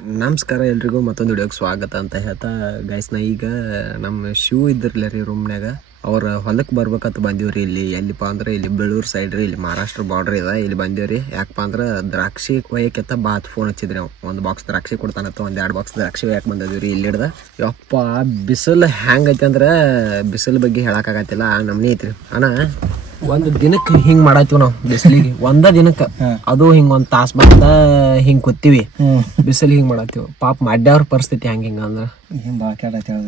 ನಮಸ್ಕಾರ ಎಲ್ರಿಗೂ, ಮತ್ತೊಂದು ವಿಡಿಯೋಗೆ ಸ್ವಾಗತ ಅಂತ ಹೇಳ್ತಾ ಗೈಸ್ ನಾ ಈಗ ನಮ್ಮ ಶೂ ಇದ್ರಲ್ಲ ರೀ ರೂಮ್ನಾಗ ಅವ್ರ ಹೊಲಕ್ಕೆ ಬರ್ಬೇಕಂತ ಬಂದೀವ್ರಿ ಇಲ್ಲಿ. ಎಲ್ಲಿಪ್ಪ ಅಂದ್ರೆ ಇಲ್ಲಿ ಬೆಳೂರು ಸೈಡ್ ರೀ, ಇಲ್ಲಿ ಮಹಾರಾಷ್ಟ್ರ ಬಾರ್ಡ್ರ್ ಇದೆ, ಇಲ್ಲಿ ಬಂದೀವ್ರಿ ಯಾಕಪ್ಪ ಅಂದ್ರೆ ದ್ರಾಕ್ಷಿ ಒಯ್ಯಕೆತ್ತ ಬಾತ್ ಫೋನ್ ಹಚ್ಚಿದ್ರಿ ಅವ್. ಒಂದು ಬಾಕ್ಸ್ ದ್ರಾಕ್ಷಿ ಕೊಡ್ತಾನತ್ತ ಒಂದ್ ಎರಡು ಬಾಕ್ಸ್ ದ್ರಾಕ್ಷಿ ಒಯ್ಯಕ್ಕೆ ಬಂದಿದ್ವಿ ಇಲ್ಲಿ ಹಿಡ್ದ ಯಪ್ಪ, ಬಿಸಿಲು ಹ್ಯಾಂಗ್ ಐತಿ ಅಂದ್ರೆ ಬಿಸಿಲು ಬಗ್ಗೆ ಹೇಳೋಕ್ಕಾಗತ್ತಿಲ್ಲ ಆ ನಮ್ನಿ ಐತ್ರಿ. ಅಣ್ಣ ಒಂದ್ ದಿನಕ್ಕೆ ಹಿಂಗ್ ಮಾಡತ್ತೀವಿ ನಾವು ಬಿಸಿಲಿಗೆ. ಒಂದ ದಿನಕ್ಕ ಅದು ಹಿಂಗ್ ಒಂದ್ ತಾಸ್ ಬಂದ ಹಿಂಗ್ ಕೂತೀವಿ. ಬಿಸಿಲು ಹಿಂಗ್ ಮಾಡತ್ತೀವಿ. ಪಾಪ ಮಾಡ್ಯಾವ್ರ ಪರಿಸ್ಥಿತಿ ಹಂಗ ಹಿಂಗ ಅಂದ್ರ. ಬಾಳ ಭಾಳ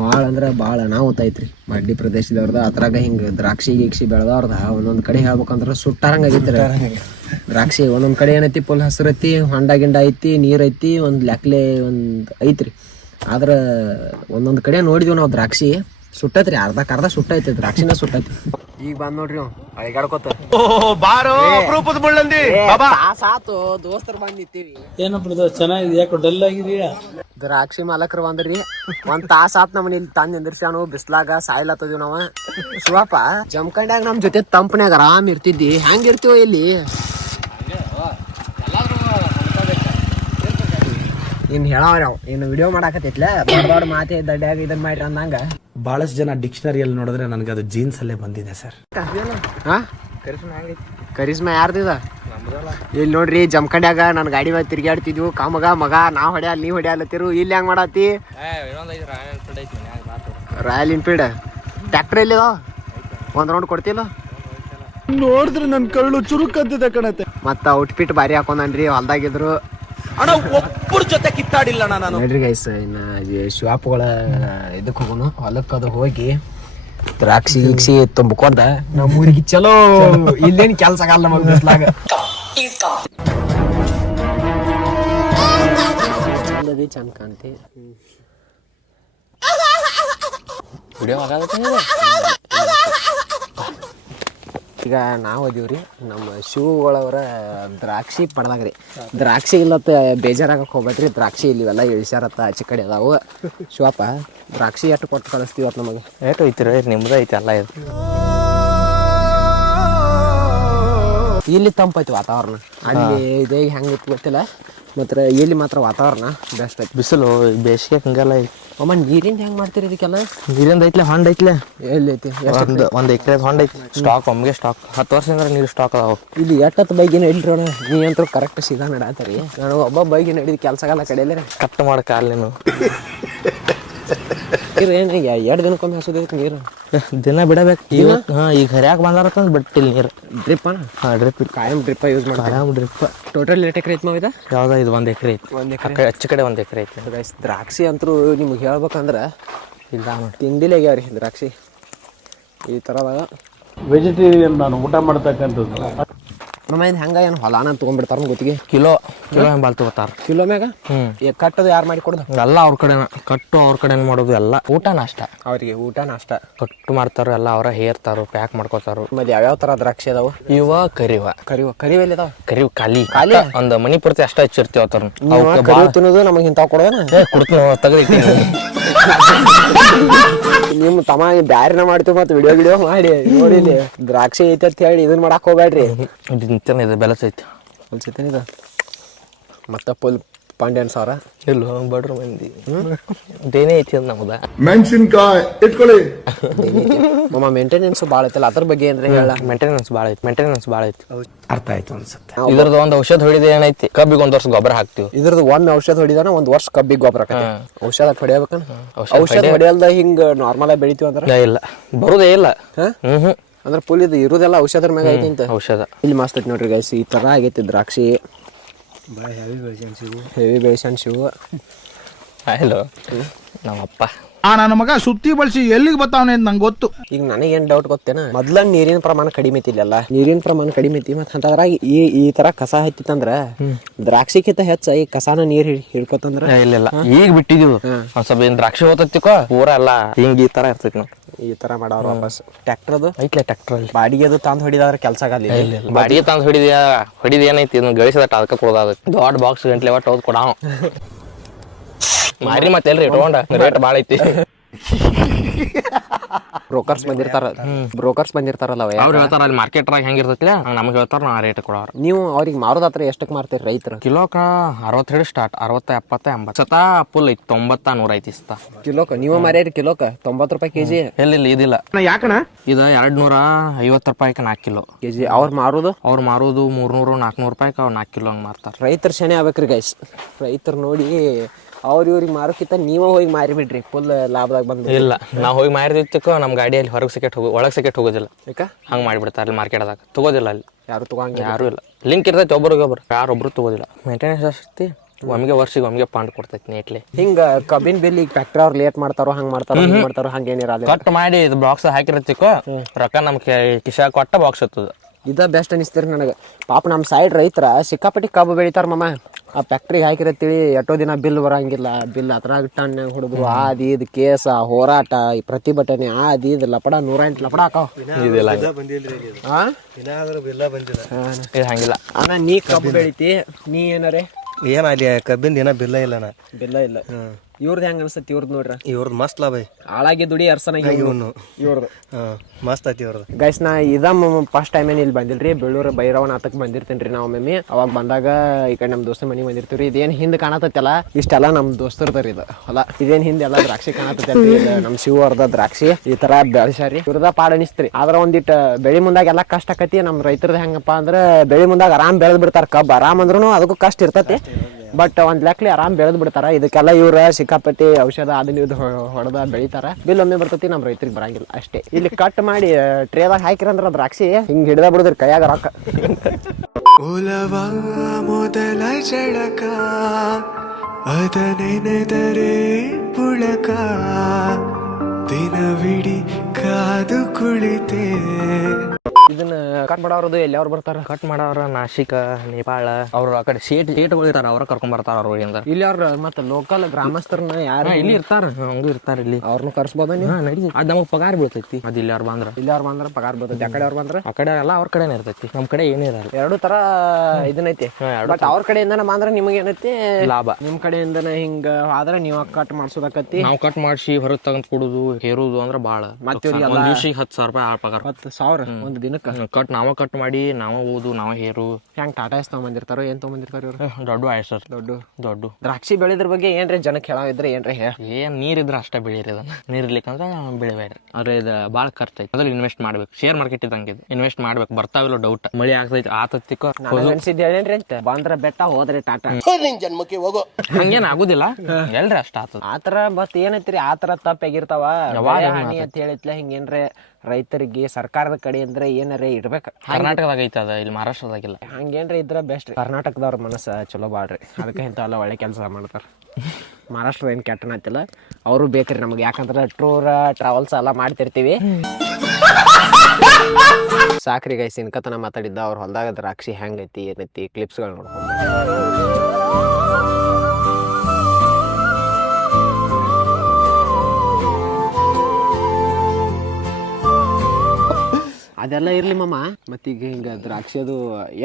ಭಾಳ ಅಂದ್ರ ಬಾಳ ಅನಾಹುತ ಐತ್ರಿ. ಮಡ್ಡಿ ಪ್ರದೇಶದವ್ರದ ಅದ್ರಾಗ ಹಿಂಗ ದ್ರಾಕ್ಷಿ ಗೀಕ್ಷಿ ಬೆಳೆದವ್ರದ ಒಂದೊಂದ್ ಕಡೆ ಹೇಳ್ಬೇಕಂದ್ರ ಸುಟ್ಟಾರಂಗ ಆಗೈತ್ರಿ. ದ್ರಾಕ್ಷಿ ಒಂದೊಂದ್ ಕಡೆ ಏನೈತಿ ಪುಲ್ ಹಸಿರೈತಿ ಹೊಂಡ ಗಿಂಡ ಐತಿ ನೀರ್ ಐತಿ ಒಂದ್ ಲೆಕ್ಲೆ ಒಂದ್ ಐತ್ರಿ. ಆದ್ರ ಒಂದೊಂದ್ ಕಡೆ ನೋಡಿದ್ವಿ ನಾವು ದ್ರಾಕ್ಷಿ. ಸುಟ್ಟೈತ್ರಿ ಅರ್ಧ ಅರ್ಧ ಸುಟ್ಟೈತಿ ದ್ರಾಕ್ಷಿನ ಸುಟ್ಟೈತಿ ಈಗ ಬಂದ್ ನೋಡ್ರಿ ಅಳಗಾಡ್ಕೋತ. ಬಾರೋ ಅಪರೂಪದ ಅಳಿಗಾಡ್ಕೋತ ಸಾತು ದೋಸ್ತರು ಬಂದ್ ನಿಂತೀವಿ. ಏನಪ್ಪ ಚೆನ್ನಾಗಿದೆ ಯಾಕೆ ಡಲ್ ಆಗಿದೆಯಾ? ದ್ರಾಕ್ಷಿ ಮಾಲಕರು ಬಂದ್ರಿ. ಒಂದ್ ತಾಸ ಆತ್ ನಮ್ಮನೆ ಇಲ್ಲಿ ತಂದ್ ನಿಂದಿರ್ಸ್ಯಾನು ಬಿಸ್ಲಾಗ ಸಾಯ್ಲತ್ತದಿವ್ ನಾವ. ಶಿವಪ್ಪ ಜಮ್ಕಂಡ್ಯಾಗ ನಮ್ ಜೊತೆ ತಂಪನ್ಯಾಗ ಆರಾಮ್ ಇರ್ತಿದ್ದಿ. ಹೆಂಗ್ ಇರ್ತೀವ ಇಲ್ಲಿ? ಇನ್ ಹೇಳವ್ರವ್ ಅವ್ ಇನ್ನು ವಿಡಿಯೋ ಮಾಡಾಕತ್ತೈತ್ಲ ದೊಡ್ಡ ದೊಡ್ಡ ಮಾತೆ ದಡ್ಡ್ಯಾಗ ಇದನ್ ಮಾಡ್ರಿ ಅಂದಂಗ. ಬಹಳಷ್ಟು ಜನ ಡಿಕ್ಷನರಿಯಲ್ಲಿ ನೋಡಿದ್ರೆ ನನಗೆ ಅದು ಜೀನ್ಸ್ ಅಲ್ಲೇ ಬಂದಿದೆ ಸರ್. ಹಾ ಕರಿಸ್ಮಾ ಯಾರ್ದಿದ? ಇಲ್ಲಿ ನೋಡ್ರಿ ಜಮ್ಕಂಡ್ಯಾಗ ನನ್ನ ಗಾಡಿ ಮೇಲೆ ತಿರ್ಗಾಡ್ತಿದ್ವು ಕಾಮಗ ಮಗ ನಾ ಹೊಡ್ಯಾಲ್ ನೀ ಹೊಡ್ಯಾಲತ್ತಿರು ಇಲ್ಲಿ ಹೆಂಗ್ ಮಾಡತ್ತಿ ರಾಯಲ್ ಎನ್ಫೀಲ್ಡ್ ಟ್ರ್ಯಾಕ್ಟರ್ ಎಲ್ಲಿದ? ಒಂದ್ ರೌಂಡ್ ಕೊಡ್ತಿಲ್ಲ? ನೋಡಿದ್ರೆ ನನ್ನ ಕಳ್ಳು ಅಂತ ಕಣತೆ. ಮತ್ತ ಔಟ್ಫಿಟ್ ಬಾರಿ ಹಾಕೊಂಡನ್ರಿ ಹೊಲ್ದಾಗಿದ್ರು ಅಣ್ಣ ಒಬ್ಬರ ಜೊತೆ ಕಿತ್ತಾಡಿಲ್ಲ ಅಣ್ಣ ನಾನು. ನೋಡ್ರಿ ಗೈಸ್ ಇನ್ನ ಶಾಪ್ಗಳ ಇದಕ್ಕೆ ಹೋಗೋನು ಹೊಲಕ್ಕೆ ಅದು ಹೋಗಿ ದ್ರಾಕ್ಷಿ ಗೀಕ್ಷಿ ತುಂಬಿಕೊಂಡ. ನಮ್ಮ ಊರಿಗೆ ಚಲೋ. ಇಲ್ಲೇನು ಕೆಲಸ ಆಗಲ್ಲ ನಮಗ್ ಬಿಸ್ಲಾಗ. ಚಂದದಿ ಚಂದ ಕಾಣ್ತಿ. ವಿಡಿಯೋ ಈಗ ನಾವು ಅದೀವ್ರಿ ನಮ್ಮ ಶಿವಗಳವರ ದ್ರಾಕ್ಷಿ ಪಡ್ದಾಗ ರೀ. ದ್ರಾಕ್ಷಿ ಇಲ್ಲತ್ತ ಬೇಜಾರಾಗಕ್ಕೆ ಹೋಗ್ಬೇಡ್ರಿ ದ್ರಾಕ್ಷಿ ಇಲ್ಲಿವೆಲ್ಲ ಇಳಿಸ್ಯಾರತ್ತ ಆಚೆ ಕಡೆ ಅದಾವು. ಶಿವಪ್ಪ ದ್ರಾಕ್ಷಿ ಎಷ್ಟು ಕೊಟ್ಟು ಕಳಿಸ್ತೀವಿ ಅವತ್ತು ನಮಗೆ? ಏಟು ಐತಿರ ನಿಮ್ದು ಐತಿ ಎಲ್ಲ ಇದು? ಇಲ್ಲಿ ತಂಪೈತಿ ವಾತಾವರಣ. ಅಲ್ಲಿ ಇದೇ ಹೆಂಗೆ ಇತ್ತು ಗೊತ್ತಿಲ್ಲ. ಮಾತ್ರ ಇಲ್ಲಿ ಮಾತ್ರ ವಾತಾವರಣ ಬೆಸ್ಟ್ ಐತಿ? ಬಿಸಿಲು ಬೇಸಿಗೆ ಹಂಗಲ್ಲ ಅಮ್ಮ ನೀರಿಂದ ಹೆಂಗೆ ಮಾಡ್ತೀರಿ ಇದಕ್ಕೆಲ್ಲ? ನೀರಿಂದ ಐತ್ಲೆ ಹೊಂಡ ಐತ್ಲೆ. ಎಲ್ಲಿ ಐತಿ? ಒಂದು ಒಂದು ಎಕರೆ ಹೊಂಡ ಐತಿ. ಸ್ಟಾಕ್ ಒಮ್ಗೆ ಸ್ಟಾಕ್ ಹತ್ತು ವರ್ಷದಿಂದ ನೀರು ಸ್ಟಾಕ್ ಅದಾವ. ಇಲ್ಲಿ ಎಟ್ಟತ್ತು ಬೈಕಿನ ಇಲ್ರಿ ಅಣ್ಣ ನೀ ಅಂತೂ ಕರೆಕ್ಟ್ ಸೀದಾ ನಡಾತರಿ. ನಾನು ಒಬ್ಬ ಬೈಗೆ ಹಿಡಿದು ಕೆಲಸಗಾಲ ಕಡೆಯಲ್ಲೇ ಕಟ್ ಮಾಡ ಕಾಲ್ ನೀನು. ನೀರು ಏನು ಎರಡು ದಿನಕ್ಕೊಮ್ಮೆ ಹಸೋದೈತಿ ನೀರು? ದಿನ ಬಿಡಬೇಕು. ಈಗ ಹಾಂ ಈಗ ಹರ್ಯಾಕ ಬಂದಾರತ್ತಂದ್ ಬಿಟ್ಟಿಲ್ಲ ನೀರು. ಡ್ರಿಪ್ ಅಣ್ಣ ಹಾ ಡ್ರಿಪ್. ಕಾಯಂ ಡ್ರಿಪ್ ಯೂಸ್ ಮಾಡಿ ಕಾಯಂ ಡ್ರಿಪ್. ಟೋಟಲ್ ಎಷ್ಟು ಎಕರೆ ಐತಿ ಮಾವಿದ ಯಾವ್ದ ಇದು ಒಂದು ಎಕರೆ ಐತಿ. ಒಂದು ಎಕರೆ? ಹಚ್ಚ ಕಡೆ ಒಂದು ಎಕರೆ ಐತಿ. ಗೈಸ್ ದ್ರಾಕ್ಷಿ ಅಂತೂ ನಿಮ್ಗೆ ಹೇಳ್ಬೇಕಂದ್ರೆ ಇಲ್ಲ ತಿಂಡಿಲೇ ರೀ ದ್ರಾಕ್ಷಿ. ಈ ಥರದಾಗ ವೆಜಿಟೇರಿಯನ್ ನಾನು ಊಟ ಮಾಡ್ತಕ್ಕಂಥದ್ದು. ನಮ್ಮ ಇದು ಹೆಂಗ ಏನು ಹೊಲಾನ ತೊಗೊಂಡ್ಬಿಡ್ತಾರ ಗೊತ್ತಿಗೆ? ಕಿಲೋ ಕಿಲೋ ಹೆಂಬಲ್ ತಗೋತಾರ? ಕಿಲೋ ಮ್ಯಾಗ? ಹ್ಞೂ ಏ ಕಟ್ಟದು ಯಾರು ಮಾಡಿ ಕೊಡ್ದು? ಎಲ್ಲ ಅವ್ರ ಕಡೆನ ಕಟ್ಟು ಅವ್ರ ಕಡೆನ ಮಾಡೋದು ಎಲ್ಲ ಊಟ ನಾಷ್ಟ ಅವರಿಗೆ ಊಟ ನಾಷ್ಟ ಕಟ್ಟು ಮಾಡ್ತಾರೋ ಎಲ್ಲ ಅವರ ಹೇರ್ತಾರೋ ಪ್ಯಾಕ್ ಮಾಡ್ಕೋತಾರ. ಮತ್ತೆ ಯಾವ್ಯಾವ ಥರ ದ್ರಾಕ್ಷಿ ಅದಾವು? ಇವ ಕರಿವ. ಕರಿವ ಕರಿವೆಲ್ಲಿ ಅದಾವ? ಕರಿವ ಖಾಲಿ. ಖಾಲಿ? ಒಂದ್ ಮನಿ ಪೂರ್ತಿ ಅಷ್ಟ ಹಚ್ಚಿರ್ತೀವಿ ಅವ್ರ ತಿನ್ನೋದು ನಮಗೆ ಇಂಥವು ಕೊಡೋದ ಕೊಡ್ತೀನಿ ತೆಗೆದಿಟ್ಟಿ ನಿಮ್ಮ ತಮ್ಮ ಬ್ಯಾರಿನ ಮಾಡ್ತೀವಿ ಮತ್ತೆ ವಿಡಿಯೋ ವಿಡಿಯೋ ಮಾಡಿ. ನೋಡಿಲಿ ದ್ರಾಕ್ಷಿ ಐತೆ ಅಂತ ಹೇಳಿ ಇದನ್ನ ಮಾಡಕ್ ಹೋಗ್ಬೇಡ್ರಿ. ಬೆಲಸ್ ಇದು ಮತ್ತೆ ಫುಲ್ ಪಾಂಡ್ಯನ್ ಸಾರ? ಇಲ್ಲ ಬಡ್ರ ಮಂದಿ. ದೇನೇ ಐತಿ ಅದ್ ನಮ್ದ. ಮೆಣಸಿನ್ಕಾಯಿ ಇಟ್ಕೊಳ್ಳಿ. ನಮ್ಮ ಮೇಂಟೆನೆನ್ಸ್ ಭಾಳ ಐತಲ್ಲ ಅದ್ರ ಬಗ್ಗೆ ಏನ್ರಿ ಹೇಳ? ಮೇಂಟೆನೆನ್ಸ್ ಭಾಳ ಐತಿ ಮೇಂಟೆನೆನ್ಸ್ ಭಾಳ ಐತಿ. ಅರ್ಥ ಆಯ್ತು ಅನ್ಸುತ್ತೆ. ಇದ್ರದ್ದು ಒಂದು ಔಷಧ ಹೊಡಿದ ಏನೈತಿ? ಕಬ್ಬಿಗೆ ಒಂದ್ ವರ್ಷ ಗೊಬ್ಬರ ಹಾಕ್ತಿವಿ. ಇದ್ರದ್ದು ಒಮ್ಮೆ ಔಷಧ ಹೊಡಿದಾನ ಒಂದ್ ವರ್ಷ ಕಬ್ಬಿಗೆ ಗೊಬ್ಬರ ಹಾಕ್ತಿವಿ ಔಷಧ ಹೊಡಿಯಬೇಕನ್? ಔಷಧ ಔಷಧ ಹೊಡಿಯಲ್ದ ಹಿಂಗ ನಾರ್ಮಲ್ ಆಗಿ ಬೆಳಿತೀವಿ ಅಂದ್ರೆ? ಇಲ್ಲ, ಇಲ್ಲ. ಬರುದೇ ಇಲ್ಲ. ಹ್ಮ್ ಹ್ಮ್. ಅಂದ್ರೆ ಪುಲ್ ಇದು ಇರುದೆಲ್ಲ ಔಷಧದ ಮ್ಯಾಗ ಐತಿ ಅಂತ ಔಷಧ. ಇಲ್ಲಿ ಮಸ್ತ್ ಐತಿ ನೋಡ್ರಿ ಗೈಸ್ ಈ ತರ ಆಗೈತಿ ದ್ರಾಕ್ಷಿ. ಭಾಳ ಹೆವಿ ಬೆಳೆಸ್ಯಾನ ಶಿವು ಹೆವಿ ಬೆಳೆಸನ್ ಶಿವು ಹಲೋ ನಮ್ಮಪ್ಪ ಆ ನನ್ನ ಮಗ ಸುತ್ತಿ ಬಳಸಿ ಎಲ್ಲಿಗೆ ಬರ್ತಾವನೆ ಅಂತ ನಂಗೆ ಗೊತ್ತು. ಈಗ ನನಗೇನ್ ಡೌಟ್ ಗೊತ್ತೇನ? ಮೊದ್ಲ ನೀರಿನ ಪ್ರಮಾಣ ಕಡಿಮೆ ಐತಿ ಇಲ್ಲೆಲ್ಲ ನೀರಿನ ಪ್ರಮಾಣ ಕಡಿಮೆ ಐತಿ ಮತ್ತೆ ಅಂತದ್ರಾಗ ಈ ಈ ತರ ಕಸ ಹತ್ತಿತ್ತಂದ್ರ ದ್ರಾಕ್ಷಿಕಿಂತ ಹೆಚ್ಚ ಈ ಕಸಾನ ನೀರ್ ಹಿಡ್- ಹಿಡ್ಕೊತಂದ್ರ? ಏ, ಇಲ್ಲ ಇಲ್ಲ. ಈಗ ಬಿಟ್ಟಿದೀವಿ. ಒಂದ್ ಸ್ವಲ್ಪ ಏನ್ ದ್ರಾಕ್ಷಿ ಹೋತತ್ತಿಕೋ ಪೂರ ಅಲ್ಲ ಹಿಂಗ್ ಈ ತರ ಇರ್ತೈತಿ ಈ ತರ ಮಾಡವ್ರ ವಾಪಸ್. ಟ್ರ್ಯಾಕ್ಟರ್ ಅದು? ಐತ್ಲೆ ಟ್ರ್ಯಾಕ್ಟರ್ ಅಲ್ಲಿ. ಬಾಡಿಗೆ ಅದು ತಂದ್ ಹೊಡಿದಾದ್ರ ಕೆಲಸ ಆಗಲ್ಲ ಇಲ್ಲಿ. ಬಾಡಿಗೆ ತಂದು ಹೊಡಿದ್ಯಾ ಹೊಡಿದ ಏನೈತಿ? ಇದನ್ನ ಗಳಿಸದಟ್ಟ ಅದಕ್ಕೆ ಕೊಡೋದ ದೊಡ್ಡ ಬಾಕ್ಸ್ ಗಂಟ್ಲೆ ಒಟ್ಟು ಹೋದ್ ಕೊಡಾವ. ಮಾರಿ ಮತ್ತೆ ಎಲ್ರಿ ಇಟ್ಕೊಂಡ? ರೇಟ್ ಭಾಳ ಐತಿ. ಬ್ರೋಕರ್ಸ್ ಬಂದಿರ್ತಾರ. ಬ್ರೋಕರ್ಸ್ ಬಂದಿರ್ತಾರಲ್ಲ ಅವ ಅವ್ರು ಹೇಳ್ತಾರ ಅಲ್ಲಿ ಮಾರ್ಕೆಟ್ರಾಗ ಹೆಂಗಿರ್ತೈತಿ ಇರ್ತೈತಿ? ನಮ್ಗೆ ಹೇಳ್ತಾರ ನಾ ರೇಟ್ ಕೊಡೋರು. ನೀವು ಅವ್ರಿಗೆ ಮಾರೋದಾತ್ರ ಎಷ್ಟಕ್ಕೆ ಮಾರ್ತೀರಿ ರೈತರು? ಕಿಲೋಕ ಅರವತ್ತೆರಡು ಸ್ಟಾರ್ಟ್ ಅರವತ್ತ ಎಪ್ಪತ್ತ ಎಂಬತ್ತು. ಸತ ಫುಲ್ ಐತಿ ತೊಂಬತ್ತ ನೂರ ಐತಿ ಸತ. ಕಿಲೋಕ ನೀವು ಮಾರ್ಯಾರಿ ಕಿಲೋಕ? ತೊಂಬತ್ತು ರೂಪಾಯಿ ಕೆಜಿ. ಇಲ್ಲ ಇದಿಲ್ಲ. ಯಾಕಣ ಇದು ಎರಡ್ ನೂರ ಐವತ್ತು ರೂಪಾಯಿಗೆ ನಾಲ್ಕು ಕಿಲೋ. ಕೆಜಿ. ಅವ್ರು ಮಾರೋದು? ಅವ್ರು ಮಾರೋದು ಮೂರ್ನೂರು ನಾಲ್ಕುನೂರು ರೂಪಾಯಿಗೆ ಅವ್ರು ನಾಲ್ಕು ಕಿಲೋ ಹಂಗೆ ಮಾರ್ತಾರೆ. ರೈತರ ಶನಿ ಆಗ್ಬೇಕ್ರಿ ಗೈಸ್ ರೈತರು ನೋಡಿ ಅವ್ರ ಇವ್ರಿಗೆ ಮಾರೋಕ್ಕಿಂತ ನೀವೇ ಹೋಗಿ ಮಾರಿಬಿಡ್ರಿ ಫುಲ್ ಲಾಭದಾಗ ಬಂದು ಇಲ್ಲ ನಾವು ಹೋಗಿ ಮಾರಿದಿತ್ತಕ್ಕೋ ನಮ್ಮ ಗಾಡಿಯಲ್ಲಿ ಹೊರಗೆ ಸಿಕೆಟ್ ಹೋಗೋ ಒಳಗೆ ಸಿಕೆಟ್ ಹೋಗೋದಿಲ್ಲ. ಯಾಕ? ಹಂಗೆ ಮಾಡಿಬಿಡ್ತಾರೆ ಅಲ್ಲಿ ಮಾರ್ಕೆಟ್ದಾಗ ತಗೋದಿಲ್ಲ ಅಲ್ಲಿ. ಯಾರು ತಗೋಂಗೆ ಯಾರು ಇಲ್ಲ. ಲಿಂಕ್ ಇರ್ತೈತಿ ಒಬ್ರಿಗೆ ಒಬ್ರು. ಯಾರೊಬ್ರು ತಗೋದಿಲ್ಲ. ಮೇಂಟೆನೆನ್ಸ್ ಅಷ್ಟೇ ಒಮ್ಗೆ ವರ್ಷಿಗೆ ಒಮ್ಗೆ ಪಾಂಡ್ ಕೊಡ್ತೈತಿ ನೀಟ್ಲಿ ಹಿಂಗ ಕಬ್ಬಿನ ಬೆಲ್ಲಿ ಈಗ ಫ್ಯಾಕ್ಟ್ರಿ ಅವ್ರು ಲೇಟ್ ಮಾಡ್ತಾರೋ ಹಂಗೆ ಮಾಡ್ತಾರೋ ಹಿಂಗ್ ಮಾಡ್ತಾರೋ ಹಂಗೇನಿರಲ್ಲ ಕಟ್ ಮಾಡಿ ಇದು ಬಾಕ್ಸ್ ಹಾಕಿರತ್ತಿಕೋ ರೊಕ್ಕ ನಮ್ಮ ಕಿಶಾ ಕೊಟ್ಟ ಬಾಕ್ಸ್ ಹತ್ತದ ಇದ ಬೆಸ್ಟ್ ಅನಿಸ್ತೀರಿ ನನಗೆ. ಪಾಪ ನಮ್ಮ ಸೈಡ್ ರೈತರ ಸಿಕ್ಕಾಪಟ್ಟಿ ಕಬ್ಬು ಬೆಳಿತಾರ ಮಮ್ಮ ಆ ಫ್ಯಾಕ್ಟ್ರಿಗೆ ಹಾಕಿರತ್ತೀವಿ ಎಷ್ಟೋ ದಿನ ಬಿಲ್ ಬರಂಗಿಲ್ಲ. ಬಿಲ್ ಅದ್ರಾಗ ಟನ್ ಹೊಡೆದು ಆದಿ ಇದ್ ಕೇಸ ಹೋರಾಟ ಈ ಪ್ರತಿಭಟನೆ ಆದಿ ಇದ್ ಲಪಡ ನೂರ ಎಂಟು ಲಪಡ ಹಾಕಾವ್ ಇದಿಲ್ಲ. ಆ? ಇದು ಹಂಗಿಲ್ಲ. ಅಣ್ಣ ನೀ ಕಬ್ಬು ಬೆಳಿತಿ ನೀ ಏನಾರೆ? ಏನ ಅಲ್ಲಿ ಕಬ್ಬಿಂದ ಏನ ಬಿಲ್ಲ ಇಲ್ಲ ನಾ ಬಿಲ್ಲ ಇಲ್ಲ. ಇವ್ರದ್ದು ಹೆಂಗ ಅನ್ಸತ್ತೆ ಇವ್ರದ್ದು ನೋಡ್ರಿ? ಇವ್ರದ್ದು ಮಸ್ತ್ ಲಾಭ ಆಳಾಗಿ ದುಡಿ ಅರ್ಸನಾಗಿ ಇವನು. ಇವ್ರದ್ದು ಮಸ್ತ್ ಐತಿ ಇವ್ರದ್ದು ಗೈಸ್ ನಾ ಇದ ಫಸ್ಟ್ ಟೈಮ್ ಏನು ಇಲ್ಲಿ ಬಂದಿಲ್ರಿ ಬೆಳ್ಳೂರು ಭೈರವನ ಆತಕ್ ಬಂದಿರ್ತೀನಿ ರೀ ನಾವು ಒಮ್ಮೆ ಅವಾಗ ಬಂದಾಗ ಈ ಕಡೆ ನಮ್ಮ ದೋಸ್ತ ಮನೆಗೆ ಬಂದಿರ್ತೀವಿ ರೀ ಇದೇನು ಹಿಂದೆ ಕಾಣತೈತಲ್ಲ ಇಷ್ಟೆಲ್ಲ ನಮ್ಮ ದೋಸ್ತರ್ದಾರ ಇದು. ಹೊಲ ಇದೇನು ಹಿಂದೆ ಎಲ್ಲ ದ್ರಾಕ್ಷಿ ಕಾಣತೈತಲ್ರಿ ಇದು ನಮ್ಮ ಶಿವ ಅರ್ಧ ದ್ರಾಕ್ಷಿ ಈ ತರ ಬೆಳೆಸ್ಯಾರಿ ಇವ್ರದ ಪಾಡ್ ಅನಿಸ್ತ್ರಿ. ಆದ್ರ ಒಂದಿಟ್ಟು ಬೆಳಿ ಮುಂದಾಗ ಎಲ್ಲ ಕಷ್ಟ ಆಕತಿ ನಮ್ಮ ರೈತರದ್ದು ಹೆಂಗಪ್ಪ ಅಂದ್ರೆ ಬೆಳಿ ಮುಂದಾಗ ಆರಾಮ್ ಬೆಳೆದ್ ಬಿಡ್ತಾರ ಕಬ್ಬ. ಆರಾಮ್ ಅಂದ್ರೂ ಅದಕ್ಕೂ ಕಷ್ಟ ಇರ್ತತಿ. ಬಟ್ ಒಂದ್ ಲೆಕ್ಕಲಿ ಆರಾಮ್ ಬೆಳೆದ್ ಬಿಡ್ತಾರ. ಇದಕ್ಕೆಲ್ಲ ಇವ್ರ ಸಿಕ್ಕಾಪಟ್ಟಿ ಔಷಧ ಅದನ್ನ ಇದು ಹೊಡೆದ ಬೆಳಿತಾರ. ಬಿಲ್ ಒಮ್ಮೆ ಬರ್ತೈತಿ ನಮ್ಮ ರೈತರಿಗೆ ಬರಂಗಿಲ್ಲ. ಅಷ್ಟೇ. ಇಲ್ಲಿ ಕಟ್ ಮಾಡಿ ಟ್ರೇದಾಗ ಹಾಕಿರಂದ್ರ ದ್ರಾಕ್ಷಿ ಹಿಂಗ್ ಹಿಡಿದ ಬಿಡುದ್ರ ಕೈಯಾಗ ರೊಕ್ಕ. ಉಲವ ಮೊದಲ ಜಳಕ ಅದನೆನೆದರೆ ಪುಳಕ. ದಿನವಿಡಿ ಕಾದು ಕುಳಿತೆ. ಇದನ್ನ ಕಟ್ ಮಾಡೋರದು ಎಲ್ಲಿ ಅವ್ರು ಬರ್ತಾರ? ಕಟ್ ಮಾಡೋರ ನಾಶಿಕ ನೇಪಾಳ. ಅವ್ರು ಆ ಕಡೆ ಶೇಟ್ ಸೇಟ್ಗಳು ಇರ್ತಾರ ಅವ್ರ ಕರ್ಕೊಂಡ್ ಬರ್ತಾರ ಅವ್ರ ಹಿಂದ ಇಲ್ಲಿ ಅವ್ರ ಮತ್ತೆ ಲೋಕಲ್ ಗ್ರಾಮಸ್ಥರನ್ನ ಯಾರು ಇಲ್ಲಿ ಇರ್ತಾರ ಹಂಗೂ ಇರ್ತಾರ ಇಲ್ಲಿ. ಅವ್ರನ್ನ ಕರ್ಸ್ಬೋದ ನೀವು? ಹಾ ನಡೀತಿ ಅದ್ ನಮಗ್ ಪಗಾರ ಬೀಳ್ತೈತಿ. ಅದ್ ಇಲ್ಲಿ ಅವ್ರ ಬಂದ್ರ? ಇಲ್ಲಿ ಅವ್ರ ಬಂದ್ರ ಪಗಾರ ಬರ್ತೈತಿ ಆ ಕಡೆ ಅವ್ರ ಬಂದ್ರ? ಆ ಕಡೆ ಎಲ್ಲ ಅವ್ರ ಕಡೆನೇ ಇರ್ತೈತಿ. ನಮ್ ಕಡೆ ಏನೇ ಇರಲ್ಲ. ಎರಡು ತರ ಇದನ್ನೈತಿ. ಬಟ್ ಅವ್ರ ಕಡೆಯಿಂದ ಬಂದ್ರ ನಿಮಗೆ ಏನೈತಿ? ಲಾಭ. ನಿಮ್ ಕಡೆಯಿಂದ ಹಿಂಗ ಆದ್ರೆ ನೀವು ಕಟ್ ಮಾಡ್ಸೋದಕ್ಕತಿ ನಾವ್ ಕಟ್ ಮಾಡಿಸಿ ಹೊರಗ್ ತಗೊಂಡ್ ಕೊಡುದು ಹೇರುದು ಅಂದ್ರ ಬಾಳ. ಮತ್ತೆ ಹತ್ತು ಸಾವಿರ ರೂಪಾಯಿ ಪಗಾರ. ಹತ್ತು ಸಾವಿರ ಒಂದು ದಿನಕ್ಕೆ. ಕಟ್ ನಾವ ಕಟ್ ಮಾಡಿ ನಾವ ಓದು ನಾವ ಹೇರು. ಹೆಂಗ್ ಟಾಟಾ ಎಸ್ ತಗೊಂಬಂದಿರ್ತಾರೋ ಏನ್ ತಗೊಂಬಂದಿರ್ತಾರ ಇವ್ರು? ದೊಡ್ಡ ಆಯ್ತು ಸರ್. ದೊಡ್ಡ. ದೊಡ್ಡ. ದ್ರಾಕ್ಷಿ ಬೆಳೆದ್ರ ಬಗ್ಗೆ ಏನ್ರಿ ಜನಕ್ಕೆ ಹೇಳ ಇದ್ರೆ ಏನ್ರಿ ಹೇಳ? ಏನ್ ನೀರ್ ಇದ್ರ ಅಷ್ಟೇ ಬೆಳೀರಿ ಅದನ್ನ. ನೀರ್ ಇರ್ಲಿಕ್ಕಂದ್ರ ಬೆಳಿಬೇಡ್ರಿ. ಆದ್ರೆ ಇದು ಭಾಳ ಖರ್ಚೈತಿ ಅದ್ರಲ್ಲಿ ಇನ್ವೆಸ್ಟ್ ಮಾಡ್ಬೇಕು. ಶೇರ್ ಮಾರ್ಕೆಟ್ ಇದ್ದಂಗೆ ಇದು. ಇನ್ವೆಸ್ಟ್ ಮಾಡ್ಬೇಕು. ಬರ್ತಾವಿಲ್ಲ ಡೌಟ್ ಮಳಿ ಆಗ್ತೈತಿ ಆತತ್ತಿಕೋ ನನಗೆ ಅನ್ಸಿದ್ದು ಹೇಳೇನ್ರಿ ಅಂತ. ಬಂದ್ರ ಬೆಟ್ಟ ಹೋದ್ರಿ ಟಾಟಾ. ಹಂಗೇನ್ ಆಗುದಿಲ್ಲ. ಎಲ್ರಿ ಅಷ್ಟ ಆತದ. ಆತರ ಬಸ್ ಏನೈತ್ರಿ? ಆತರ ತಪ್ಪಾಗಿರ್ತಾವ ಅಂತ ಹೇಳಿತ್ಲ ಹಿಂಗೇನ್ರೆ? ರೈತರಿಗೆ ಸರ್ಕಾರದ ಕಡೆ ಅಂದ್ರೆ ಏನಾರೇ ಇಡ್ಬೇಕು ಕರ್ನಾಟಕದಾಗ ಐತೆ ಅದ ಇಲ್ಲಿ ಮಹಾರಾಷ್ಟ್ರದಾಗಿಲ್ಲ? ಹಂಗೇನ್ರಿ ಇದ್ರ ಬೆಸ್ಟ್ ಕರ್ನಾಟಕದವ್ರ ಮನಸ್ಸು ಚಲೋ ಬಾಳ್ರಿ. ಅದಕ್ಕೆ ಇಂಥವೆಲ್ಲ ಒಳ್ಳೆ ಕೆಲಸ ಮಾಡ್ತಾರೆ. ಮಹಾರಾಷ್ಟ್ರದ ಏನು ಕೆಟ್ಟನತ್ತಿಲ್ಲ ಅವರು ಬೇಕ್ರಿ ನಮಗೆ. ಯಾಕಂದ್ರೆ ಟೂರ್ ಟ್ರಾವೆಲ್ಸ್ ಎಲ್ಲ ಮಾಡ್ತಿರ್ತೀವಿ. ಸಾಕ್ರಿ ಗೈಸ್ ಇನ್ಕತನ ಮಾತಾಡಿದ್ದ. ಅವ್ರ ಹೊಲದಾಗ ದ್ರಾಕ್ಷಿ ಹೆಂಗೈತಿ ಏನೈತಿ ಕ್ಲಿಪ್ಸ್ಗಳು ನೋಡ್ಕೊಂಡು ಅದೆಲ್ಲ ಇರ್ಲಿ ಮಮ್ಮ ಮತ್ತೀಗ ಹಿಂಗ ದ್ರಾಕ್ಷಿ ಅದು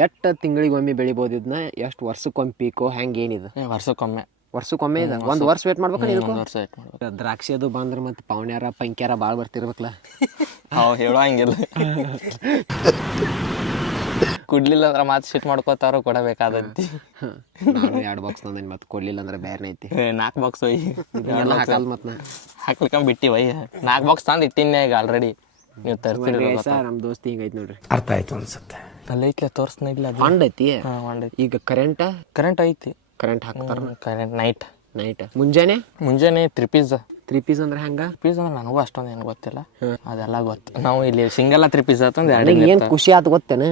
ಎಷ್ಟು ತಿಂಗಳಿಗೆ ಒಮ್ಮೆ ಬೆಳಿಬೋದು ಇದನ್ನ ಎಷ್ಟು ವರ್ಷಕ್ಕೊಮ್ಮೆ ಪೀಕೋ ಹೆಂಗೆ ಏನಿದು ಏ, ವರ್ಷಕ್ಕೊಮ್ಮೆ. ವರ್ಷಕ್ಕೊಮ್ಮೆ ಇದೆ. ಒಂದು ವರ್ಷ ವೇಟ್ ಮಾಡ್ಬೇಕು ಇದಕ್ಕೂ? ಒಂದ್ ವರ್ಷ ವೇಟ್ ಮಾಡ್ಬೇಕು. ದ್ರಾಕ್ಷಿ ಅದು ಬಂದ್ರೆ ಮತ್ತೆ ಪೌಣ್ಯಾರ ಪಂಕ್ಯಾರ ಭಾಳ ಬರ್ತಿರ್ಬೇಕಲ್ಲ. ಅವ್ ಹೇಳೋ ಹಂಗಿಲ್ಲ. ಕುಡ್ಲಿಲ್ಲ ಅಂದ್ರೆ ಮಾತು ಸಿಟ್ ಮಾಡ್ಕೋತಾರ ಕೊಡಬೇಕಾದತ್ತಿ ನಾನು ಎರಡು ಬಾಕ್ಸ್ ತಂದೇನಿ ಮತ್ತೆ ಕೊಡ್ಲಿಲ್ಲ ಅಂದ್ರೆ ಬೇರೆ ಐತಿ. ನಾಲ್ಕು ಬಾಕ್ಸ್ ಒಯ್. ಎಲ್ಲ ಹಾಕಲ್ ಮತ್ತೆ ನಾ. ಹಾಕ್ಲಿಕ್ಕಂಗ್ ಬಿಟ್ಟಿ ವೈ ನಾಲ್ಕು ಬಾಕ್ಸ್ ತಂದು ಇಟ್ಟಿನಿ ಈಗ ಆಲ್ರೆಡಿ ನೀವು ತರ್ತೀರಿ ನಮ್ಮ ದೋಸ್ತಿ ಹಿಂಗೈತಿ ನೋಡ್ರಿ. ಅರ್ಥ ಆಯ್ತು ಅನ್ಸುತ್ತೆ. ಅಲ್ಲ ಐತ್ಲ? ತೋರ್ಸ್ನ ಇಲ್ಲ ಅದು? ಫಂಡ್ ಐತಿ? ಹಾ ಈಗ ಕರೆಂಟ್ ಕರೆಂಟ್ ಐತಿ. ಕರೆಂಟ್ ಹಾಕ್ತಾರ ಕರೆಂಟ್ ನೈಟ್ ನೈಟ್ ಮುಂಜಾನೆ? ಮುಂಜಾನೆ ತ್ರೀ ಪೀಸ್ ತ್ರೀ ಪೀಸ್ ಅಂದ್ರೆ ಹೆಂಗ? ಪೀಸ್ ಅಂದ್ರೆ ನನಗೂ ಅಷ್ಟೊಂದು ಏನು ಗೊತ್ತಿಲ್ಲ. ಅದೆಲ್ಲ ಗೊತ್ತು. ನಾವು ಇಲ್ಲಿ ಸಿಂಗಲ್ ತ್ರೀ ಪೀಸ್ ಆತಂದ್ರೆ ನನಗೆ ಏನು ಖುಷಿ ಆತು ಗೊತ್ತೇನು?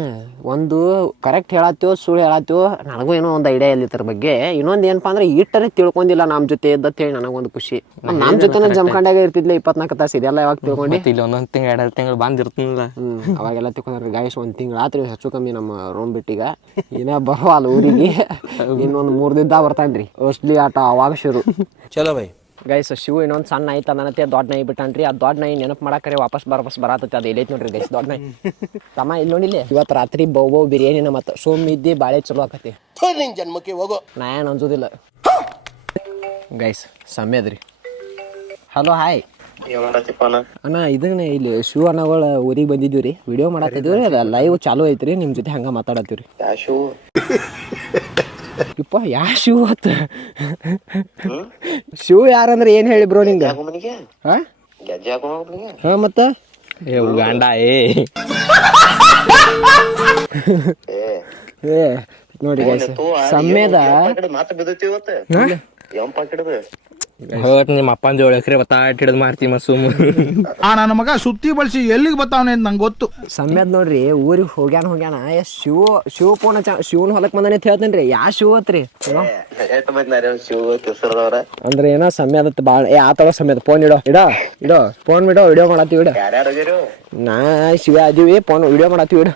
ಒಂದು ಕರೆಕ್ಟ್ ಹೇಳತ್ತೀವೋ ಸುಳ್ಳು ಹೇಳತ್ತೀವೋ ನನಗೂ ಏನೋ ಒಂದು ಐಡಿಯಾ ಇಲ್ಲ ಇದ್ರ ಬಗ್ಗೆ. ಇನ್ನೊಂದು ಏನಪ್ಪ ಅಂದ್ರೆ ಇಟ್ಟರೆ ತಿಳ್ಕೊಂಡಿಲ್ಲ ನಮ್ಮ ಜೊತೆ ಇದ್ದತ್ ಹೇಳಿ ನನಗೊಂದು ಖುಷಿ. ನಮ್ಮ ಜೊತೆನ ಜಮ್ಕಂಡಾಗ ಇರ್ತಿದ್ಲೆ ಇಪ್ಪತ್ನಾಲ್ಕು ತಾಸು ಇದೆಲ್ಲ ಯಾವಾಗ ತಿಳ್ಕೊಂಡು? ಇಲ್ಲಿ ಒಂದೊಂದು ತಿಂಗಳು ಎರಡು ತಿಂಗಳು ಬಂದಿರ್ತಿಲ್ಲ ಅವಾಗೆಲ್ಲ ತಿಳ್ಕೊಂಡ್ರೆ ಗಾಯಸ್ ಒಂದು ತಿಂಗಳು ಆತ್ರಿ ಹೆಚ್ಚು ಕಮ್ಮಿ ನಮ್ಮ ರೂಮ್ ಏನೇ ಬರೋ ಅಲ್ಲ ಊರಿಗೆ. ಇನ್ನೊಂದು ಮೂರು ದಿನ ಬರ್ತಾನ್ರಿ. ಮೋಸ್ಟ್ಲಿ ಆಟ ಅವಾಗ ಶುರು. ಚಲೋ ಬೈ ಗೈಸ್ ಶಿವ ಇನ್ನೊಂದು ಸಣ್ಣ ನಾಯಿ ತಂದನತ್ತೆ ದೊಡ್ಡ ನಾಯಿ ಬಿಟ್ಟಾನ್ರಿ. ಆ ದೊಡ್ಡ ನಾಯಿ ನೆನಪು ಮಾಡಾಕರೆ ವಾಪಸ್ ವಾಪಸ್ ಬರತ್ತೈತೆ ಅದು ಎಲ್ಲೈತಿ ನೋಡ್ರಿ ಗೈಸ್ ದೊಡ್ಡ ನಾಯಿ. ತಮ್ಮ ಇಲ್ಲಿ ನೋಡಿಲ್ಲ? ಇವತ್ತು ರಾತ್ರಿ ಬೌ ಬಿರಿಯಾನಿ ಬಿರಿಯಾನಿನ ಮತ್ತೆ ಸೋಮ್ ಇದ್ದಿ ಬಾಳೆ ಚಲೋ ಆಕತಿ. ಜನ್ಮಕ್ಕೆ ಹೋಗೋ. ನಾ ಏನು ಅನ್ಸೋದಿಲ್ಲ ಗೈಸ್ ಸಮಯದ್ರಿ ಹಲೋ ಹಾಯ್ ಅಣ್ಣ? ಇದನ್ನ ಇಲ್ಲಿ ಶೂ ಅನ್ನಗಳ ಊರಿಗೆ ಬಂದಿದ್ವಿ ರೀ ವಿಡಿಯೋ ಮಾಡತ್ತಿದ್ವಿ ರೀ ಲೈವ್ ಚಾಲು ಐತ್ರಿ ನಿಮ್ಮ ಜೊತೆ ಹಂಗ ಮಾತಾಡತ್ತೀವಿ ರೀ ಯಪ್ಪ ಯಾ ಶೂ ಆತ ಶೂ ಯಾರಂದ್ರೆ ಏನ್ ಹೇಳಿ ಬ್ರೋ ನಿಂಗ? ಹಾ? ಮತ್ತ? ಏ ಗಾಂಡ ಏ. ನೋಡಿ ಸಮ್ಮೇದ ಹೋಟ್ ನಿಮ್ಮ ಅಪ್ಪನ ಜೋಳ ಎಕರೆ ಬತ್ತಾಟ್ ಹಿಡಿದು ಮಾರ್ತಿ ಮತ್ ಸುಮ್ಮ ಆ ನನ್ನ ಮಗ ಸುತ್ತಿ ಬಳಸಿ ಎಲ್ಲಿಗೆ ಬತ್ತಾವನೆ ಅಂತ ನಂಗೆ ಗೊತ್ತು. ಸಮ್ಯದ್ ನೋಡ್ರಿ ಊರಿಗೆ ಹೋಗ್ಯಾನ ಹೋಗ್ಯಾನ ಏ ಶಿವ ಶಿವ ಪೋಣ ಚ ಶಿವನ್ ಹೊಲಕ್ ಬಂದಾನೆ ಅಂತ ಹೇಳ್ತೇನ್ರಿ ಯಾ ಶಿವ ಅತ್ರಿ? ಏನೋ? ಅಂದ್ರೆ ಏನೋ ಅತ್ತ ಬಾಳ ಏ ಆತಳ ಸಮ್ಯದ ಫೋನ್ ಇಡೋ ಇಡೋ ಇಡೋ ಫೋನ್ ಬಿಡೋ ವಿಡಿಯೋ ಮಾಡತ್ತೀವಿ ಇಡೋ. ನಾ ಶಿವ ಅದೀವಿ ಫೋನ್ ವಿಡಿಯೋ ಮಾಡತ್ತೀವಿ ಇಡೋ.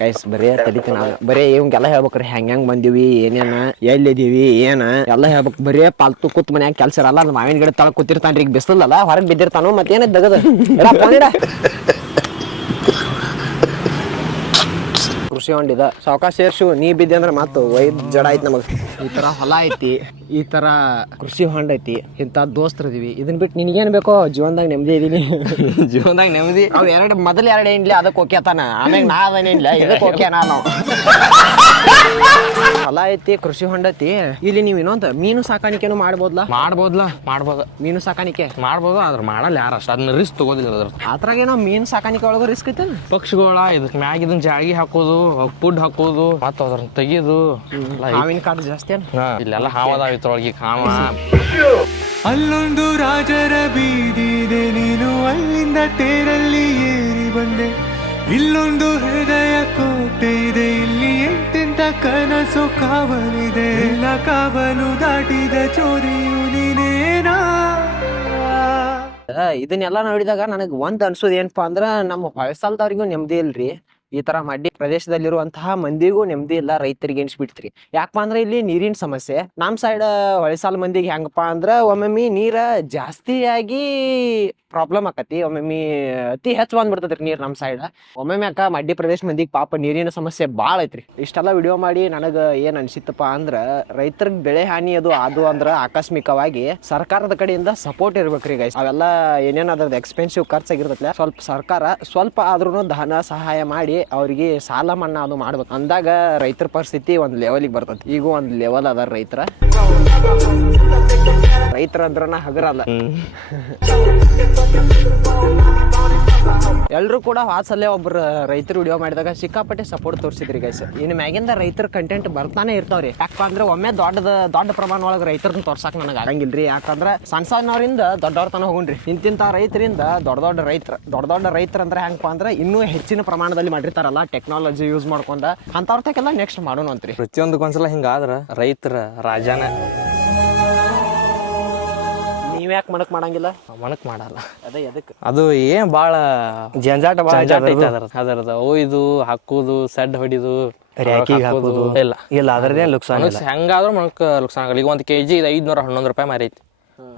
ಗೈಸ್ ಬರೇ ತಡಿತೀನಿ ನಾವು ಬರೇ ಇವಂಗೆಲ್ಲ ಹೇಳ್ಬೇಕ್ರಿ ಹೆಂಗ್ ಹೆಂಗ್ ಬಂದಿವಿ ಏನೇನ ಎಲ್ಲಿದೀವಿ ಏನ ಎಲ್ಲ ಹೇಳ್ಬೇಕು ಬರೇ ಪಾಲ್ತು ಕೂತ್ ಮನ್ಯಾಗ ಕೆಲ್ಸ ಇರಲ್ಲ ಅದು ಮಾವಿನ ಗಿಡ ತಲೆ ಕೂತಿರ್ತಾನ ರೀ ಈಗ ಬಿಸಿಲಲ್ಲ ಹೊರಗೆ ಬಿದ್ದಿರ್ತಾನು ಮತ್ತೇನ ದಗದ? ಇಡ ಫೋನ್ ಇಡ. ಕೃಷಿ ಹೊಂಡಿದ ಸಾವಕಾಶ ಸೇರ್ಸು ನೀ ಬಿದ್ದೆ ಅಂದ್ರೆ ಮತ್ತು ವೈದ್ ಜಡ ಐತಿ ನಮಗ್. ಈ ತರ ಹೊಲ ಐತಿ ಈ ತರ ಕೃಷಿ ಹೊಂಡ ಐತಿ ಇಂಥ ದೋಸ್ತರು ಇದೀವಿ ಇದನ್ ಬಿಟ್ಟು ನಿನ್ಗೇನ್ ಬೇಕೋ? ಜೀವನದಾಗ ನೆಮ್ಮದಿ ಇದೀನಿ. ಜೀವನದಾಗ ನೆಮ್ಮದಿ? ಅವ್ ಎರಡು ಮೊದಲು ಎರಡು ಏನ್ಲಿ ಅದಕ್ಕೆ ಓಕೆ ತಾನ ಆಮೇಲೆ ನಾ ಅದೇನ್ಲಿ ಇದಕ್ಕೆ ಓಕೆ ನಾ ನಾವು. ಹೊಲ ಐತಿ ಕೃಷಿ ಹೊಂಡತಿ ಇಲ್ಲಿ ನೀವು ಇನ್ನೊಂದು ಮೀನು ಸಾಕಾಣಿಕೆನು ಮಾಡ್ಬೋದ್ಲಾ? ಮಾಡ್ಬೋದ್ಲ? ಮಾಡ್ಬೋದು. ಮೀನು ಸಾಕಾಣಿಕೆ? ಮಾಡ್ಬೋದು ಆದ್ರೆ ಮಾಡಲ್ಲ ಯಾರು ಅಷ್ಟು. ಅದನ್ನ ರಿಸ್ಕ್ ತಗೋದಿಲ್ಲ ಅದ್ರ ಅದ್ರಾಗೇನೋ ಮೀನು ಸಾಕಾಣಿಕೆ ಒಳಗ ರಿಸ್ಕ್ ಐತೆ ಪಕ್ಷಿಗಳ ಇದಕ್ ಮ್ಯಾಗ ಇದನ್ನ ಜಾಗಿ ಹಾಕೋದು ಫುಡ್ ಹಾಕೋದು ಮತ್ತ ಅದ್ರನ್ನ ತೆಗಿಯೋದು. ಹಾವಿನ ಕಾಡು ಜಾಸ್ತಿ ಏನ್? ಇಲ್ಲೆಲ್ಲ ಹಾವದಾವ ಇದ್ರೊಳಗೆ ಹಾವ ಅಲ್ಲೊಂದು ರಾಜರ ಬೀದಿದೆ ನೀನು ಅಲ್ಲಿಂದ ತೇರಲ್ಲಿ ಏರಿ ಬಂದೆ. ಇಲ್ಲೊಂದು ಹೃದಯ ಕೋಟೆ ಇದೆ ಇಲ್ಲಿ ಎಂತೆಂತ ಕನಸು ಕಾವಲಿದೆ. ಎಲ್ಲ ಕಾವಲು ದಾಟಿದ ಚೋರಿಯು ನೀನೇನಾ? ಇದನ್ನೆಲ್ಲ ನೋಡಿದಾಗ ನನಗೆ ಒಂದ್ ಅನ್ಸೋದ್ ಏನಪ್ಪಾ ಅಂದ್ರ, ನಮ್ಮ ಹೊಳಸಾಲದವ್ರಿಗೂ ನೆಮ್ಮದಿ ಇಲ್ರಿ. ಈ ತರ ಮಡ್ಡಿ ಪ್ರದೇಶದಲ್ಲಿರುವಂತಹ ಮಂದಿಗೂ ನೆಮ್ಮದಿ ಇಲ್ಲ, ರೈತರಿಗೆ ಎಣಿಸ್ಬಿಡ್ತ್ರಿ ಯಾಕಪ್ಪ ಅಂದ್ರೆ ಇಲ್ಲಿ ನೀರಿನ ಸಮಸ್ಯೆ. ನಮ್ ಸೈಡ್ ಹೊಳಸಾಲ ಮಂದಿಗೆ ಹೆಂಗಪ್ಪ ಅಂದ್ರೆ ಒಮ್ಮೊಮ್ಮೆ ನೀರ ಜಾಸ್ತಿಯಾಗಿ ಪ್ರಾಬ್ಲಮ್ ಆಕತಿ. ಒಮ್ಮೊಮ್ಮೆ ಅತಿ ಹೆಚ್ಚು ಬಂದ್ಬಿಡ್ತದ್ರಿ ನೀರ್ ನಮ್ ಸೈಡ್ ಒಮ್ಮೊಮ್ಮೆ ಅಕ್ಕ ಮಡ್ಡಿ ಪ್ರದೇಶ ಮಂದಿಗೆ ಪಾಪ ನೀರಿನ ಸಮಸ್ಯೆ ಭಾಳ ಐತ್ರಿ. ಇಷ್ಟೆಲ್ಲ ವಿಡಿಯೋ ಮಾಡಿ ನನಗೆ ಏನ್ ಅನ್ಸಿತ್ತಪ್ಪ ಅಂದ್ರ ರೈತರಿಗೆ ಬೆಳೆ ಹಾನಿ ಅದು ಅದು ಅಂದ್ರ ಆಕಸ್ಮಿಕವಾಗಿ ಸರ್ಕಾರದ ಕಡೆಯಿಂದ ಸಪೋರ್ಟ್ ಇರ್ಬೇಕ್ರಿ ಗೈಸ್ ಅವೆಲ್ಲ ಏನೇನ್ ಎಕ್ಸ್ಪೆನ್ಸಿವ್ ಖರ್ಚಾಗಿರ್ತೈತ್ಲ, ಸ್ವಲ್ಪ ಸರ್ಕಾರ ಸ್ವಲ್ಪ ಆದ್ರೂ ಧನ ಸಹಾಯ ಮಾಡಿ ಅವ್ರಿಗೆ ಸಾಲ ಮನ್ನಾ ಅದು ಮಾಡ್ಬೇಕು. ಅಂದಾಗ ರೈತರ ಪರಿಸ್ಥಿತಿ ಒಂದ್ ಲೆವೆಲಿಗೆ ಬರ್ತದೆ ಈಗ ಒಂದ್ ಲೆವೆಲ್ ಅದ ರೈತರ. ರೈತರ ಅಂದ್ರನ ಹಗರಲ್ಲ ಎಲ್ರು ಕೂಡ ವಾಸಲ್ಲೇ ಒಬ್ರು ರೈತರು ವಿಡಿಯೋ ಮಾಡಿದಾಗ ಸಿಕ್ಕಾಪಟ್ಟೆ ಸಪೋರ್ಟ್ ತೋರಿಸಿದ್ರಿ ಗೈಸ್ ಇನ್ನು ಮ್ಯಾಗಿಂದ ರೈತರ ಕಂಟೆಂಟ್ ಬರ್ತಾನೆ ಇರ್ತಾವ್ರಿ. ಯಾಕಂದ್ರೆ ಒಮ್ಮೆ ದೊಡ್ಡ ದೊಡ್ಡ ಪ್ರಮಾಣ ಒಳಗೆ ರೈತರನ್ನ ತೋರ್ಸಕ್ ನನಗೆ ಆಗಂಗಿಲ್ರಿ. ಯಾಕಂದ್ರೆ ಸಣ್ಣ ಸಣ್ಣವರಿಂದ ದೊಡ್ಡವ್ರ ತನ ಹೋಗುಣ್ರಿ. ಇಂತಿಂತ ರೈತರಿಂದ ದೊಡ್ಡ ದೊಡ್ಡ ರೈತರ, ದೊಡ್ಡ ದೊಡ್ಡ ರೈತರ ಅಂದ್ರೆ ಹೆಂಗಪ್ಪ ಅಂದ್ರೆ ಇನ್ನೂ ಹೆಚ್ಚಿನ ಪ್ರಮಾಣದಲ್ಲಿ ಮಾಡಿರ್ತಾರಲ್ಲ ಟೆಕ್ನಾಲಜಿ ಯೂಸ್ ಮಾಡ್ಕೊಂಡ. ಅಂತವ್ರ ತಕ್ಕೆಲ್ಲ ನೆಕ್ಸ್ಟ್ ಮಾಡೋಣ ಅಂತ್ರಿ ಪ್ರತಿಯೊಂದು ಒಂದ್ಸಲ ಹಿಂಗಾದ್ರ ರೈತರ ರಾಜಾನ. ನೀವ್ ಯಾಕೆ ಮಣಕ್ ಮಾಡಂಗಿಲ್ಲ? ಮನಕ್ ಮಾಡಲ್ಲ. ಅದೇ ಎದಕ್ಕೆ ಅದು ಏನ್ ಬಾಳ ಜಂಜಾಟ ಬಾಳ ಜಂಜಾಟ ಐತಿ ಅದರದ್ದು. ಅದರದ್ದು. ಒಯ್ದು ಹಾಕುದು ಸಡ್ ಹೊಡಿದು ರ್ಯಾಕಿಗೆ ಹಾಕೋದು. ಇಲ್ಲ. ಇಲ್ಲ ಅದ್ರದೇ ಲುಕ್ಸಾನ್ ಇಲ್ಲ. ಮನಕ್ ಹೆಂಗಾದ್ರೂ ಮನಕ್ ಲುಕ್ಸಾನ್ ಆಗಲ್ಲ. ಈಗ ಒಂದು ಕೆ ಜಿ ಇದು ಐದ್ನೂರ ಹನ್ನೊಂದು ರೂಪಾಯಿ ಮಾರೈತಿ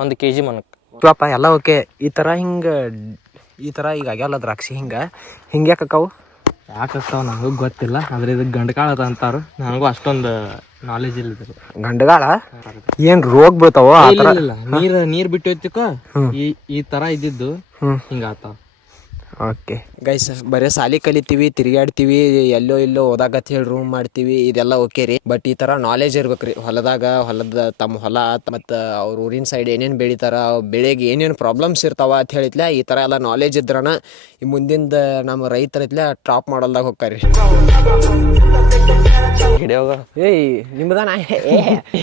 ಒಂದು ಕೆ ಜಿ ಮನಕ್ ಪಾಪ ಎಲ್ಲ ಓಕೆ. ಈ ತರ ಹಿಂಗ ಈ ತರ ಈಗ ಆಗ್ಯಾವಲ್ಲ ದ್ರಾಕ್ಷಿ ಹಿಂಗ. ಹಿಂಗೆ ಯಾಕವು ಯಾಕಾಗ್ತಾವ ನನಗೂ ಗೊತ್ತಿಲ್ಲ ಆದ್ರೆ ಇದು ಗಂಡಕಾಳ ಅಂತಾರ. ನನಗೂ ಅಷ್ಟೊಂದು ನಾಲೆಜ್ ಇಲ್ಲ ಇದ್ರ ಗಂಡಗಾಳ? ಏನ್ ರೋಗ ಬೀಳ್ತಾವ ಇಲ್ಲ ನೀರ್ ನೀರ್ ಬಿಟ್ಟು ಹೋಯ್ತಿಕ ಈ ಈ ತರ ಇದ್ದಿದ್ದು ಹಿಂಗಾತಾವ ಓಕೆ. ಗೈಸ್ ಬರೀ ಸಾಲಿ ಕಲಿತೀವಿ ತಿರುಗಾಡ್ತೀವಿ ಎಲ್ಲೋ ಇಲ್ಲೋ ಓದಾಕತ್ ಹೇಳಿ ರೂಮ್ ಮಾಡ್ತೀವಿ ಇದೆಲ್ಲ ಓಕೆ ರೀ. ಬಟ್ ಈ ತರ ನಾಲೆಜ್ ಇರ್ಬೇಕ್ರಿ ಹೊಲದಾಗ ಹೊಲದ ತಮ್ಮ ಹೊಲ ಮತ್ತು ಅವ್ರ ಊರಿನ ಸೈಡ್ ಏನೇನು ಬೆಳಿತಾರ ಅವ್ ಬೆಳೆಗೆ ಏನೇನು ಪ್ರಾಬ್ಲಮ್ಸ್ ಇರ್ತಾವ ಅಂತ ಹೇಳಿತ್ಲೆ ಈ ಥರ ಎಲ್ಲ ನಾಲೆಜ್ ಇದ್ರನ ಈ ಮುಂದಿಂದ ನಮ್ಮ ರೈತರ ಇತ್ಲೆ ಟಾಪ್ ಮಾಡಲ್ದಾಗ ಹೋಗ್ತಾರ್ರಿ ಹಿಡಿಯೋಗ? ಏಯ್ ನಿಮ್ದ ನಾ ಏ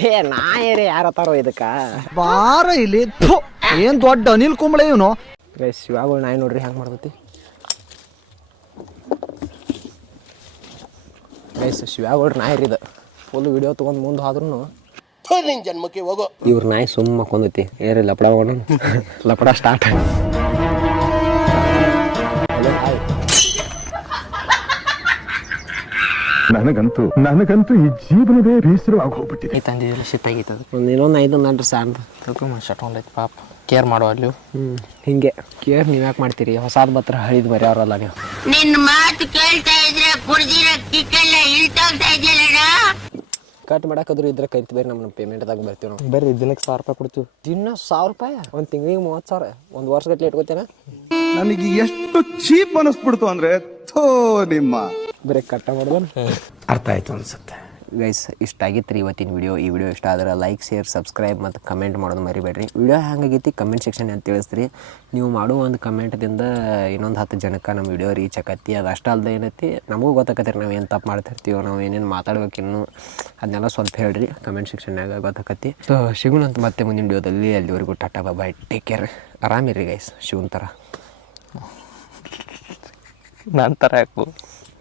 ಏ ನಾ ಏರಿ ಯಾರತ್ತಾರೋ ಇದಕ್ಕ? ಬಾರ ಇಲ್ಲಿ. ಏನ್ ದೊಡ್ಡ ಅನಿಲ್ ಕುಂಬಳೆ ಇವನು? ಗೈಸ್ ಶಿವಾಗಳು ನಾಯಿ ನೋಡ್ರಿ ಹೆಂಗೆ ಮಾಡ್ತೈತಿ ಗೈಸ್ ಶಿವಾಗಳು ನಾಯಿ ರೀ ಇದು. ಫುಲ್ ವಿಡಿಯೋ ತೊಗೊಂಡು ಮುಂದೆ ಹೋದ್ರೂ ಇವ್ರ ನಾಯಿ ಸುಮ್ಮ ಮಕ್ಕೊಂದೈತಿ ಏರಿ ಲಪಡ ಹೋಗೋಣ. ಲಪಡ ಸ್ಟಾರ್ಟ್ ನನಗಂತೂ ನನಗಂತೂ ಈ ಜೀವನವೇ ಬೇಸರವಾಗಿ ಹೋಗ್ಬಿಟ್ಟಿದೆ. ಈ ಶಿಪ್ ಆಗಿತ್ತು ಆಗೈತೆ ಅದು. ಒಂದು ಇನ್ನೊಂದು ಐದು ನಡ್ರಿ ಸ್ಯಾಂಡ್ ಶಟ್ ಶಟ್ಕೊಂಡೈತಿ ಪಾಪ. ಕೇರ್ ಮಾಡೋ ಅಲ್ಲಿ? ಹ್ಞೂ ಹಿಂಗೆ. ಕೇರ್ ನೀವು ಯಾಕೆ ಮಾಡ್ತೀರಿ? ಹೊಸಾದ ಬತ್ರ ಹಳಿದ್ ಬರೀ ಅವರಲ್ಲ ನೀವು. ನಿನ್ ಮಾತು ಕೇಳ್ತಾ ಇದ್ರೆ ಕುಡ್ದಿರ ಕಿಕ್ಕೆಲ್ಲ ಇಳ್ತೋಗ್ತಾ ಇದೆಯಲ್ಲ ಕಟ್ ಮಾಡಕದ್ರು ಇದ್ರೆ ಕೈತಿ ಬೇರೆ ನಮ್ಮ ಪೇಮೆಂಟ್ದಾಗ ಬರ್ತೀವಿ ನಾವು. ಬರ್ರಿ ದಿನಕ್ಕೆ ಸಾವಿರ ರೂಪಾಯಿ ಕೊಡ್ತೀವಿ. ದಿನ ಸಾವಿರ ರೂಪಾಯಿ? ಒಂದು ತಿಂಗಳಿಗೆ ಮೂವತ್ತು ಸಾವಿರ. ಒಂದು ವರ್ಷ ಗಟ್ಲೆ ಇಟ್ಕೋತೇನೆ? ನನಗೆ ಎಷ್ಟು ಚೀಪ್ ಅನಿಸ್ಬಿಡ್ತು ಅಂದ್ರೆ ಥೋ ನಿಮ್ಮ. ಬರೀ ಕಟ್ಟ ಮಾಡೋದು ಅರ್ಥ ಆಯ್ತು ಅನ್ಸುತ್ತೆ. ಗೈಸ್ ಇಷ್ಟ ಆಗಿತ್ತು ರೀ ಇವತ್ತಿನ ವಿಡಿಯೋ ಈ ವಿಡಿಯೋ ಇಷ್ಟ ಆದ್ರೆ ಲೈಕ್ ಶೇರ್ ಸಬ್ಸ್ಕ್ರೈಬ್ ಮತ್ತು ಕಮೆಂಟ್ ಮಾಡೋದು ಮರಿಬೇಡ್ರಿ. ವಿಡಿಯೋ ಹೆಂಗಾಗೈತಿ ಕಮೆಂಟ್ ಸೆಕ್ಷನ್ ಅಂತ ತಿಳಿಸ್ರಿ. ನೀವು ಮಾಡೋ ಒಂದು ಕಮೆಂಟ್ದಿಂದ ಇನ್ನೊಂದು ಹತ್ತು ಜನಕ್ಕೆ ನಮ್ಮ ವಿಡಿಯೋ ರೀಚ್ ಆಕತಿ ಅದು ಅಷ್ಟ ಅಲ್ಲದೆ ಏನೈತಿ ನಮಗೂ ಗೊತ್ತಾಕತ್ತೀರಿ ನಾವು ಏನು ತಪ್ಪು ಮಾಡ್ತಿರ್ತೀವೋ ನಾವು ಏನೇನು ಮಾತಾಡ್ಬೇಕು ಇನ್ನೂ ಅದನ್ನೆಲ್ಲ ಸ್ವಲ್ಪ ಹೇಳ್ರಿ ಕಮೆಂಟ್ ಸೆಕ್ಷನ್ಯಾಗ ಗೊತ್ತಾಕತಿ ಸೊ ಸಿಗೋಣಂತ ಮತ್ತೆ ಮುಂದಿನ ವಿಡಿಯೋದಲ್ಲಿ ಅಲ್ಲಿವರೆಗೂ tata bye bye take care ಆರಾಮಿರಿ guys ಶಿವನ್ ಥರ ನಂತರ ಯಾಕು?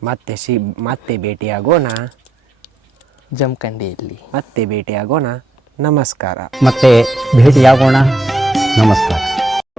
ಮತ್ತೆ ಶಿ ಮತ್ತೆ ಭೇಟಿಯಾಗೋಣ. ಜಮಖಂಡಿಯಲ್ಲಿ. ಮತ್ತೆ ಭೇಟಿಯಾಗೋಣ. ನಮಸ್ಕಾರ. ಮತ್ತೆ ಭೇಟಿಯಾಗೋಣ. ನಮಸ್ಕಾರ.